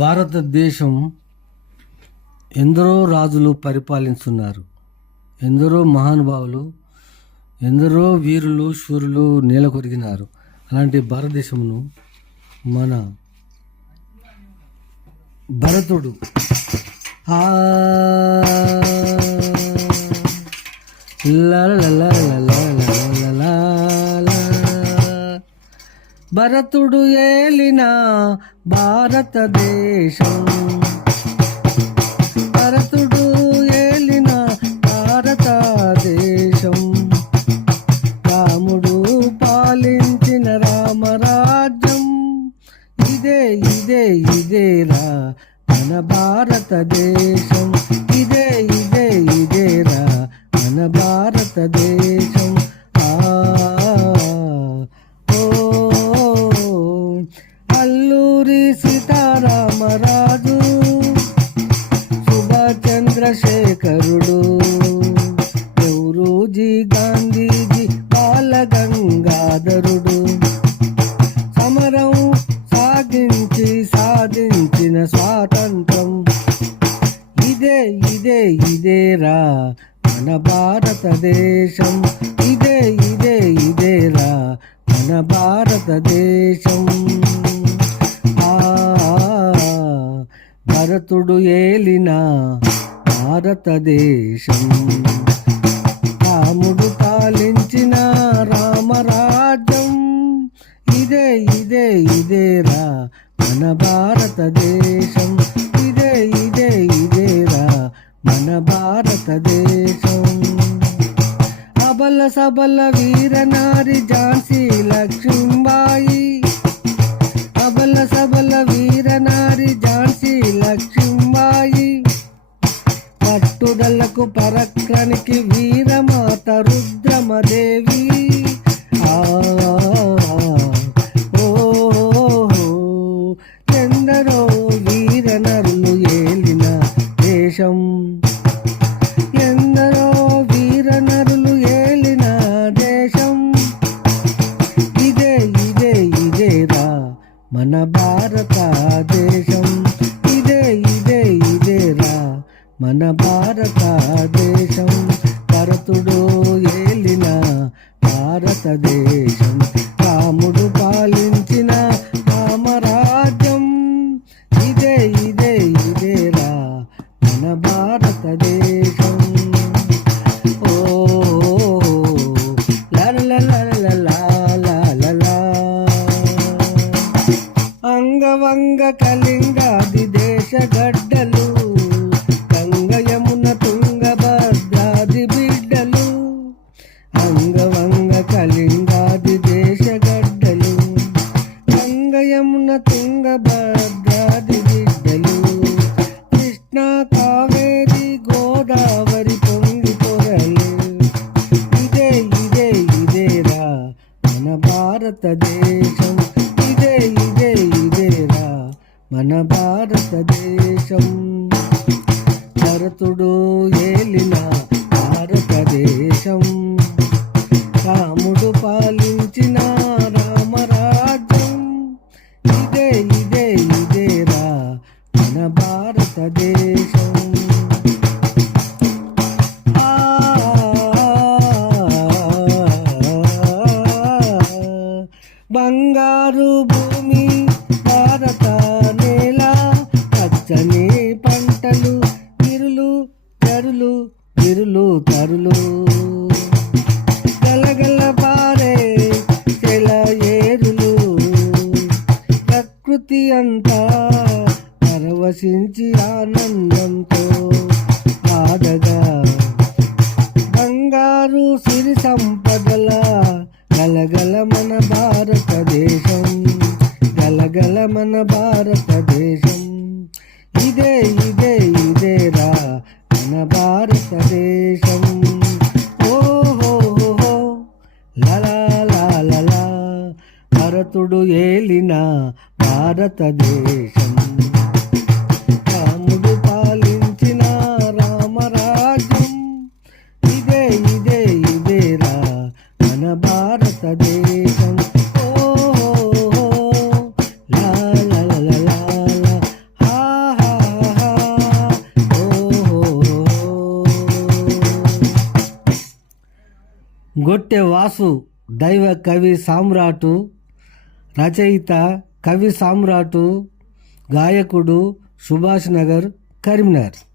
భారతదేశం ఎందరో రాజులు పరిపాలిస్తున్నారు. ఎందరో మహానుభావులు, ఎందరో వీరులు శూరులు నేల కొరిగినారు. అలాంటి భారతదేశమును మన భరతుడు భరతుడు ఏలిన భారతదేశం, భరతుడు ఏలిన భారతదేశం, రాముడు పాలించిన రామరాజ్యం, ఇదే ఇదే ఇదేరా మన భారతదేశం, ఇదే ఇదే ఇదేరా మన భారతదేశం. అల్లూరి సీతారామరాజు, సుభాష్ చంద్రశేఖరుడు, నెహ్రూజీ, గాంధీజీ, బాలగంగాధరుడు సమరం సాగించి సాధించిన స్వాతంత్రం, ఇదే ఇదే ఇదేరా మన భారతదేశం, ఇదే ఇదే ఇదేరా మన భారతదేశం. భరతుడు ఏలిన భారతదేశం, రాముడు పాలించిన రామరాజ్యం, ఇదే ఇదే ఇదేరా మన భారతదేశం, ఇదే ఇదే ఇదేరా మన భారతదేశం. అబల సబల వీరనారి ఝాన్సీ లక్ష్మీబాయి, అబల సబల వీరనారి ఝాన్సీ లక్ష్మీబాయి, పట్టుదలకు పరక్రానికి వీరమాత రుద్రమదేవి. ఎందరో వీరనరులు ఏలిన దేశం, ఎందరో వీరనరులు ఏలిన దేశం, ఇదే ఇదే ఇదేరా మన భారతదేశం, ఇదే ఇదే ఇదేరా మన భారతదేశం. భరతుడు ఏలిన భారతదేశం, రాముడు పాలించిన రామరాజ్యం, ఇదే ఇదే ఇదేరా మన భారతదేశం. అంగవంగ కళింగాది దేశ గడ్డలు, గంగ యమున తుంగభద్రాది బిడ్డలు, అంగవంగ కళింగాది దేశ గడ్డలు, గంగ యమున తుంగభద్రాది బిడ్డలు, కృష్ణా కావేరి గోదావరి పొంగి పొరలు, ఇదే ఇదే ఇదేరా మన భారతదేశం, ఇదే ఇదే ఇదేరా మన భారతదేశం. భరతుడు ఏలిన భారతదేశం, రాముడు పాలించిన రామరాజ్యం, ఇదే ఇదే ఇదేరా మన భారతదేశం. బంగారు భూమి భారత నేల, పచ్చని పంటలు, విరులు తరులు విరులు తరులు, గలగల పారే చెల ఏరులు, ప్రకృతి అంతా పరవశించి ఆనందంతో ఆడగా, బంగారు సిరి సంపదల గలగల మన భారతదేశం, గలగల మన భారతదేశం, ఇదే ఇదే ఇదేరా మన భారతదేశం. ఓహో లలా లాలా, భరతుడు ఏలిన భారతదేశం, రాముడు పాలించిన రామరాజ్యం, ఇదే ఇదే ఇదేరా మన భారతదేశం. ఓ లా లా లా లా లా గొట్టె వాసు దైవ కవి సామ్రాటు, రచయిత కవి సామ్రాటు, గాయకుడు, సుభాష్ నగర్, కరీంనగర్.